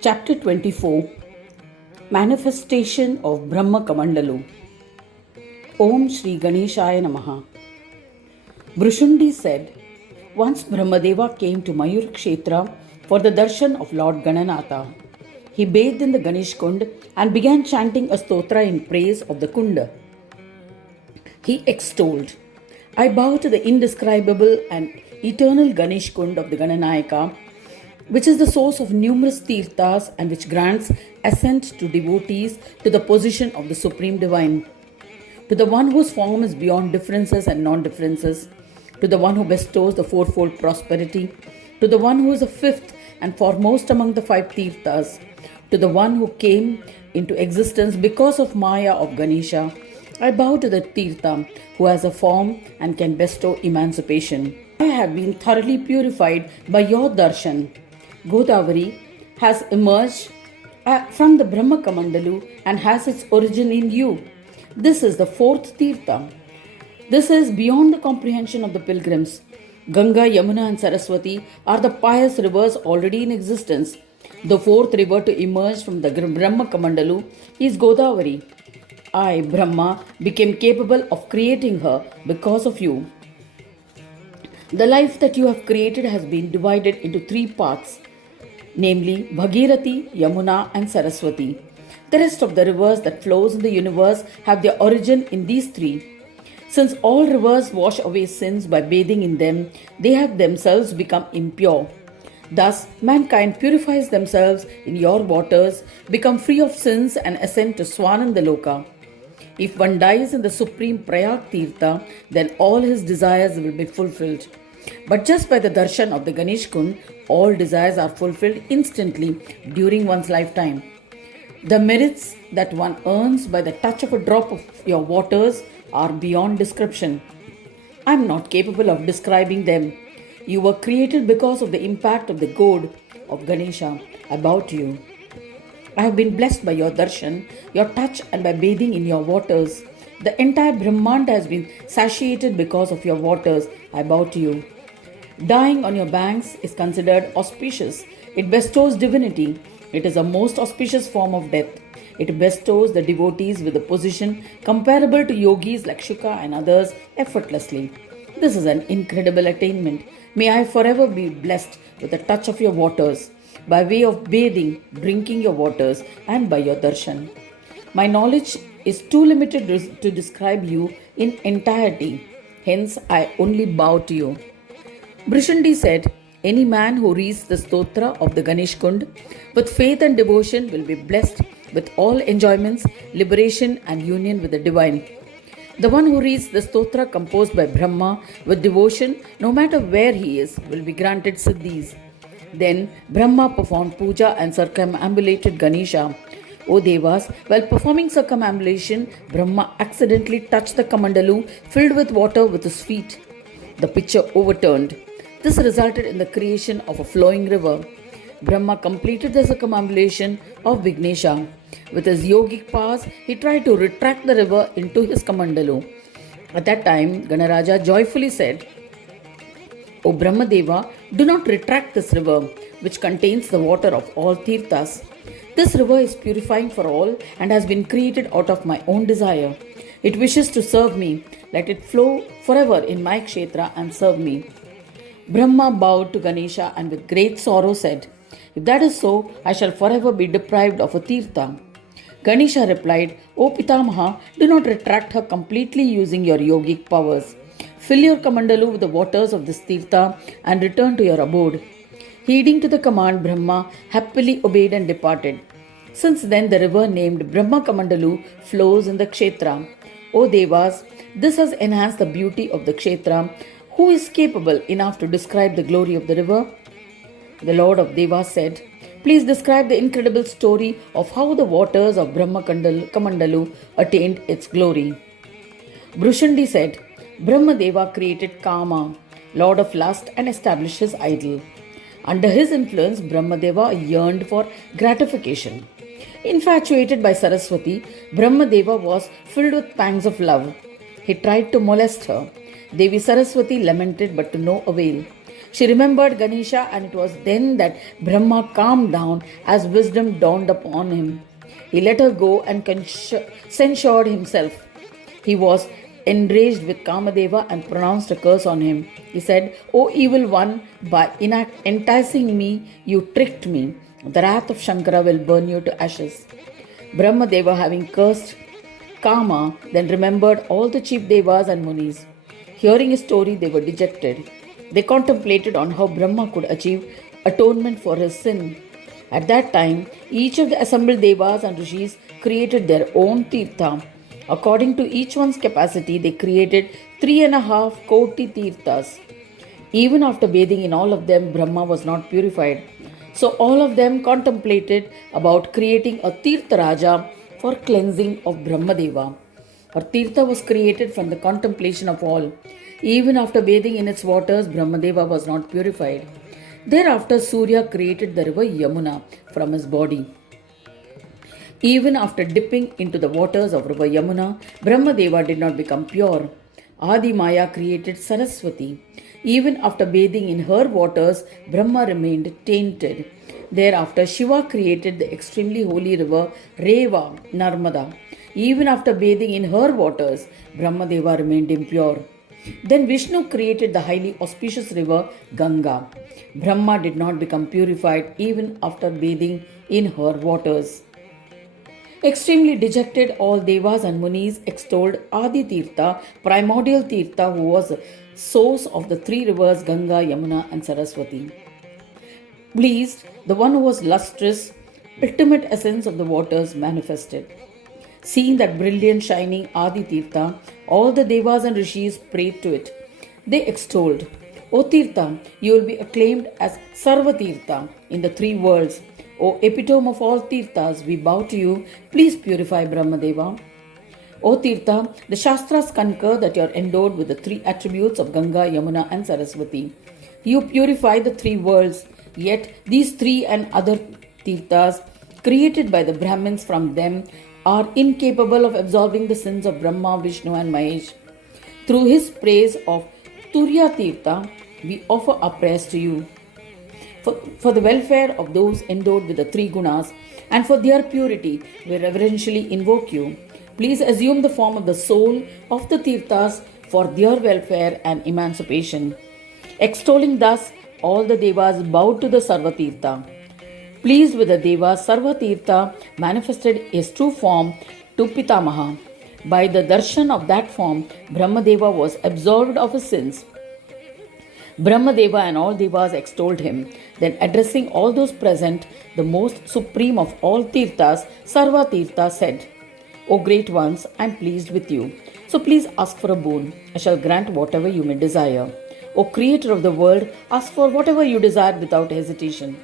Chapter 24 Manifestation of Brahmakamandalu. Om Shri Ganeshaya Namaha. Bhushundi said, once Brahmadeva came to Mayur Kshetra for the darshan of Lord Gananatha. He bathed in the Ganesh Kund and began chanting a stotra in praise of the Kunda. He extolled, I bow to the indescribable and eternal Ganesh Kund of the Gananayaka, which is the source of numerous tirthas and which grants ascent to devotees to the position of the Supreme Divine. To the one whose form is beyond differences and non-differences, to the one who bestows the fourfold prosperity, to the one who is the fifth and foremost among the five tirthas, to the one who came into existence because of Maya of Ganesha, I bow to the tirtha who has a form and can bestow emancipation. I have been thoroughly purified by your darshan. Godavari has emerged from the Brahmakamandalu and has its origin in you. This is the fourth tirtha. This is beyond the comprehension of the pilgrims. Ganga, Yamuna and Saraswati are the pious rivers already in existence. The fourth river to emerge from the Brahmakamandalu is Godavari. I, Brahma, became capable of creating her because of you. The life that you have created has been divided into three parts, namely Bhagirathi, Yamuna and Saraswati. The rest of the rivers that flows in the universe have their origin in these three. Since all rivers wash away sins by bathing in them, they have themselves become impure. Thus, mankind purifies themselves in your waters, become free of sins and ascend to Swanandaloka. If one dies in the supreme Prayag Tirtha, then all his desires will be fulfilled. But just by the darshan of the Ganesh Kund, all desires are fulfilled instantly during one's lifetime. The merits that one earns by the touch of a drop of your waters are beyond description. I am not capable of describing them. You were created because of the impact of the god of Ganesha. I bow to you. I have been blessed by your darshan, your touch, and by bathing in your waters. The entire Brahmanda has been satiated because of your waters. I bow to you. Dying on your banks is considered auspicious. It bestows divinity. It is a most auspicious form of death. It bestows the devotees with a position comparable to yogis like Shuka and others effortlessly. This is an incredible attainment. May I forever be blessed with the touch of your waters, by way of bathing, drinking your waters, and by your darshan. My knowledge is too limited to describe you in entirety. Hence, I only bow to you. Bhushundi said, any man who reads the stotra of the Ganesh Kund with faith and devotion will be blessed with all enjoyments, liberation, and union with the divine. The one who reads the stotra composed by Brahma with devotion, no matter where he is, will be granted siddhis. Then Brahma performed puja and circumambulated Ganesha. O Devas, while performing circumambulation, Brahma accidentally touched the Kamandalu filled with water with his feet. The pitcher overturned. This resulted in the creation of a flowing river. Brahma completed the circumambulation of Vignesha. With his yogic powers, he tried to retract the river into his Kamandalu. At that time, Ganaraja joyfully said, O Brahmadeva, do not retract this river, which contains the water of all tirthas. This river is purifying for all and has been created out of my own desire. It wishes to serve me. Let it flow forever in my kshetra and serve me. Brahma bowed to Ganesha and with great sorrow said, if that is so, I shall forever be deprived of a tirtha. Ganesha replied, O Pitamaha, do not retract her completely using your yogic powers. Fill your Kamandalu with the waters of this tirtha and return to your abode. Heeding to the command, Brahma happily obeyed and departed. Since then, the river named Brahmakamandalu flows in the kshetra. O Devas, this has enhanced the beauty of the kshetra. Who is capable enough to describe the glory of the river? The Lord of Devas said, please describe the incredible story of how the waters of Brahmakamandalu attained its glory. Bhushundi said, Brahmadeva created Kama, lord of lust, and established his idol. Under his influence, Brahmadeva yearned for gratification. Infatuated by Saraswati, Brahmadeva was filled with pangs of love. He tried to molest her. Devi Saraswati lamented, but to no avail. She remembered Ganesha, and it was then that Brahma calmed down as wisdom dawned upon him. He let her go and censured himself. He was enraged with Kamadeva and pronounced a curse on him. He said, "O evil one, by enticing me, you tricked me. The wrath of Shankara will burn you to ashes." Brahmadeva, having cursed Kama, then remembered all the chief devas and munis. Hearing his story, they were dejected. They contemplated on how Brahma could achieve atonement for his sin. At that time, each of the assembled devas and rishis created their own tirtha. According to each one's capacity, they created 3.5 koti tirthas. Even after bathing in all of them, Brahma was not purified. So all of them contemplated about creating a tirtha raja for cleansing of Brahmadeva. A tirtha was created from the contemplation of all. Even after bathing in its waters, Brahmadeva was not purified. Thereafter, Surya created the river Yamuna from his body. Even after dipping into the waters of river Yamuna, Brahmadeva did not become pure. Adi Maya created Saraswati. Even after bathing in her waters, Brahma remained tainted. Thereafter, Shiva created the extremely holy river Reva, Narmada. Even after bathing in her waters, Brahmadeva remained impure. Then Vishnu created the highly auspicious river Ganga. Brahma did not become purified even after bathing in her waters. Extremely dejected, all devas and munis extolled Adi Tirtha, primordial Tirtha, who was the source of the three rivers Ganga, Yamuna and Saraswati. Pleased, the one who was lustrous, ultimate essence of the waters manifested. Seeing that brilliant shining Adi Tirtha, all the devas and rishis prayed to it. They extolled, "O Tirtha, you will be acclaimed as Sarva Tirtha in the three worlds. O epitome of all Tirthas, we bow to you. Please purify Brahmadeva." O Tirtha, the Shastras concur that you are endowed with the three attributes of Ganga, Yamuna and Saraswati. You purify the three worlds, yet these three and other Tirthas created by the Brahmins from them are incapable of absolving the sins of Brahma, Vishnu and Mahesh. Through his praise of Turya Tirtha, we offer our prayers to you. For the welfare of those endowed with the three gunas and for their purity, we reverentially invoke you. Please assume the form of the soul of the Tirthas for their welfare and emancipation. Extolling thus, all the devas bowed to the Sarva Tirtha. Pleased with the devas, Sarva Tirtha manifested his true form to Pitamaha. By the darshan of that form, Brahmadeva was absolved of his sins. Brahmadeva and all devas extolled him. Then addressing all those present, the most supreme of all Tirthas, Sarva Tirtha said, "O great ones, I am pleased with you. So please ask for a boon. I shall grant whatever you may desire. O creator of the world, ask for whatever you desire without hesitation."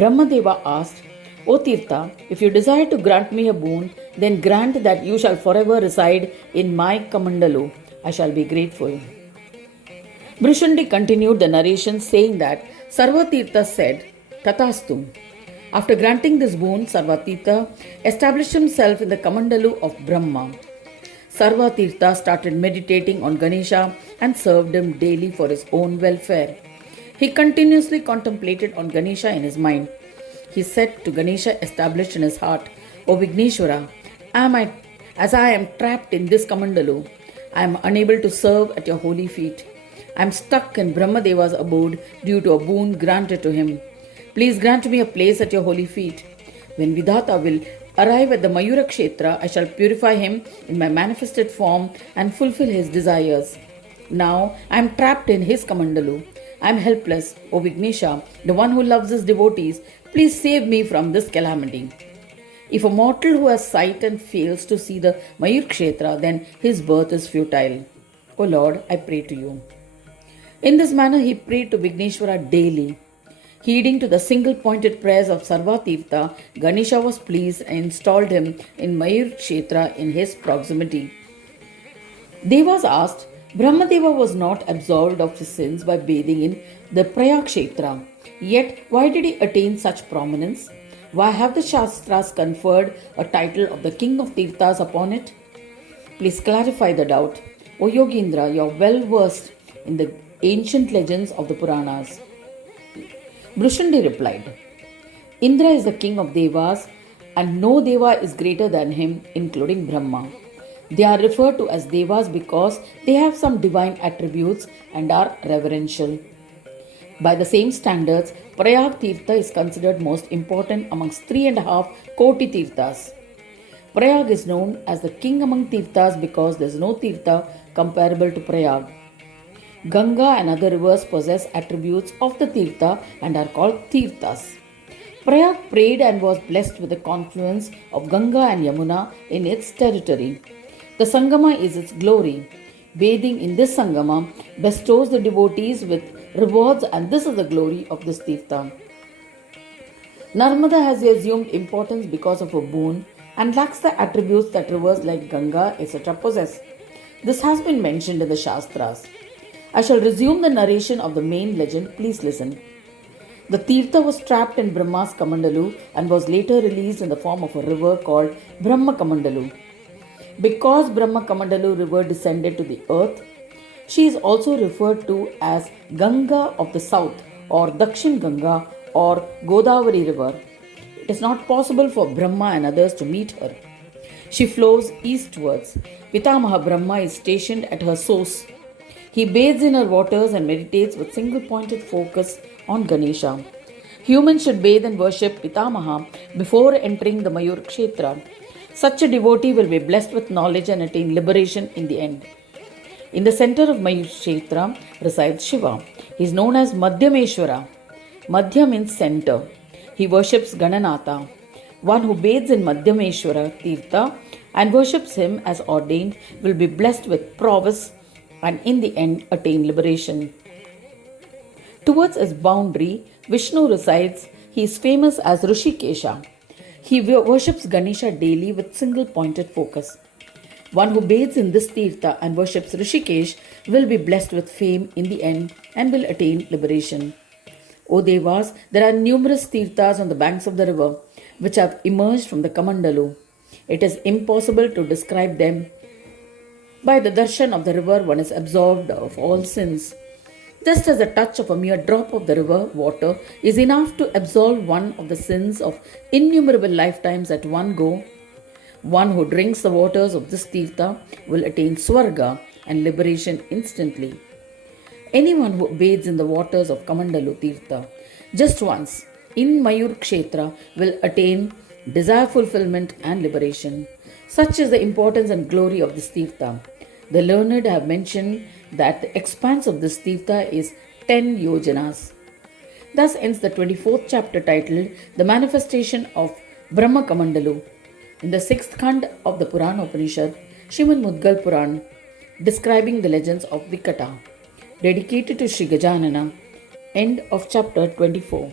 Brahmadeva asked, "O Tirtha, if you desire to grant me a boon, then grant that you shall forever reside in my Kamandalu. I shall be grateful." Brishundi continued the narration saying that Sarvatirtha said, "Tathastu." After granting this boon, Sarvatirtha established himself in the Kamandalu of Brahma. Sarvatirtha started meditating on Ganesha and served him daily for his own welfare. He continuously contemplated on Ganesha in his mind. He said to Ganesha established in his heart, "O Vigneshwara, as I am trapped in this Kamandalu, I am unable to serve at your holy feet. I am stuck in Brahmadeva's abode due to a boon granted to him. Please grant me a place at your holy feet. When Vidhata will arrive at the Mayura Kshetra, I shall purify him in my manifested form and fulfill his desires. Now I am trapped in his Kamandalu. I am helpless, O Vignesha, the one who loves his devotees. Please save me from this calamity." If a mortal who has sight and fails to see the Mayur Kshetra, then his birth is futile. O Lord, I pray to you. In this manner, he prayed to Vigneshwara daily. Heeding to the single-pointed prayers of Sarvatirtha, Ganesha was pleased and installed him in Mayur Kshetra in his proximity. Devas asked, Brahmadeva was not absolved of his sins by bathing in the Prayakshetra. Yet, why did he attain such prominence? Why have the Shastras conferred a title of the King of Tirthas upon it? Please clarify the doubt. O Yogindra, you are well versed in the ancient legends of the Puranas. Brushundi replied, Indra is the king of Devas, and no Deva is greater than him, including Brahma. They are referred to as Devas because they have some divine attributes and are reverential. By the same standards, Prayag Tirtha is considered most important amongst 3.5 Koti Tirthas. Prayag is known as the king among Tirthas because there is no Tirtha comparable to Prayag. Ganga and other rivers possess attributes of the Tirtha and are called Tirthas. Prayag prayed and was blessed with the confluence of Ganga and Yamuna in its territory. The Sangama is its glory. Bathing in this Sangama bestows the devotees with rewards, and this is the glory of this Tirtha. Narmada has assumed importance because of a boon and lacks the attributes that rivers like Ganga, etc. possess. This has been mentioned in the Shastras. I shall resume the narration of the main legend. Please listen. The Tirtha was trapped in Brahma's Kamandalu and was later released in the form of a river called Brahmakamandalu. Because Brahmakamandalu river descended to the earth, she is also referred to as Ganga of the south or Dakshin Ganga or Godavari river. It is not possible for Brahma and others to meet her. She flows eastwards. Pitamaha Brahma is stationed at her source. He bathes in her waters and meditates with single-pointed focus on Ganesha. Humans should bathe and worship Pitamaha before entering the Mayur Kshetra. Such a devotee will be blessed with knowledge and attain liberation in the end. In the center of Mayur Kshetra resides Shiva. He is known as Madhyameshwara. Madhya means center. He worships Gananatha. One who bathes in Madhyameshwara Tirtha and worships him as ordained will be blessed with prowess and in the end attain liberation. Towards his boundary, Vishnu resides. He is famous as Rishikesha. He worships Ganesha daily with single-pointed focus. One who bathes in this Tirtha and worships Rishikesh will be blessed with fame in the end and will attain liberation. O Devas, there are numerous Tirthas on the banks of the river which have emerged from the Kamandalu. It is impossible to describe them. By the darshan of the river, one is absolved of all sins. Just as the touch of a mere drop of the river water is enough to absolve one of the sins of innumerable lifetimes at one go, one who drinks the waters of this Tirtha will attain Swarga and liberation instantly. Anyone who bathes in the waters of Kamandalu Tirtha just once in Mayur Kshetra will attain desire fulfillment and liberation. Such is the importance and glory of this Tirtha. The learned have mentioned that the expanse of this Tirtha is 10 yojanas. Thus ends the 24th chapter titled The Manifestation of Brahmakamandalu in the 6th Khand of the Purana Upanishad, Srimad Mudgal Puran, describing the legends of Vikata, dedicated to Sri Gajanana. End of chapter 24.